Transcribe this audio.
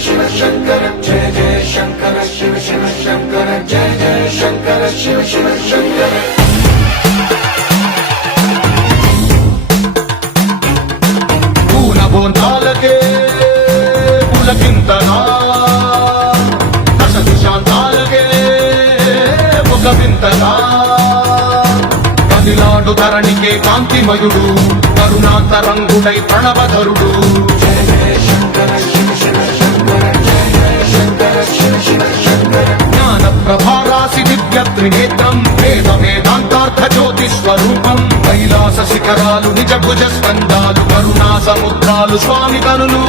शिव शंकर जय जय शंकर शिव शिव शंकर जय जय शंकर शिव शिव शंकर పూల బోందాలకే పులకింతగా దశ దిశాంతాలకే ఒక వింతగా కదిలాడు ధరణికే కాంతిమయుడు కరుణాంతరంగుడై ప్రణవధరుడు जय जय शंकर शिव शिव शंकर जय जय शंकर शिव शिव शंकर జ్ఞాన ప్రభారాసి దివ్య త్రినేత్రం వేద వేదాంతార్థ జ్యోతి స్వరూపం కైలాస శిఖరాలు నిజ భుజ స్కందాలు కరుణా సముద్రాలు స్వామి కనులు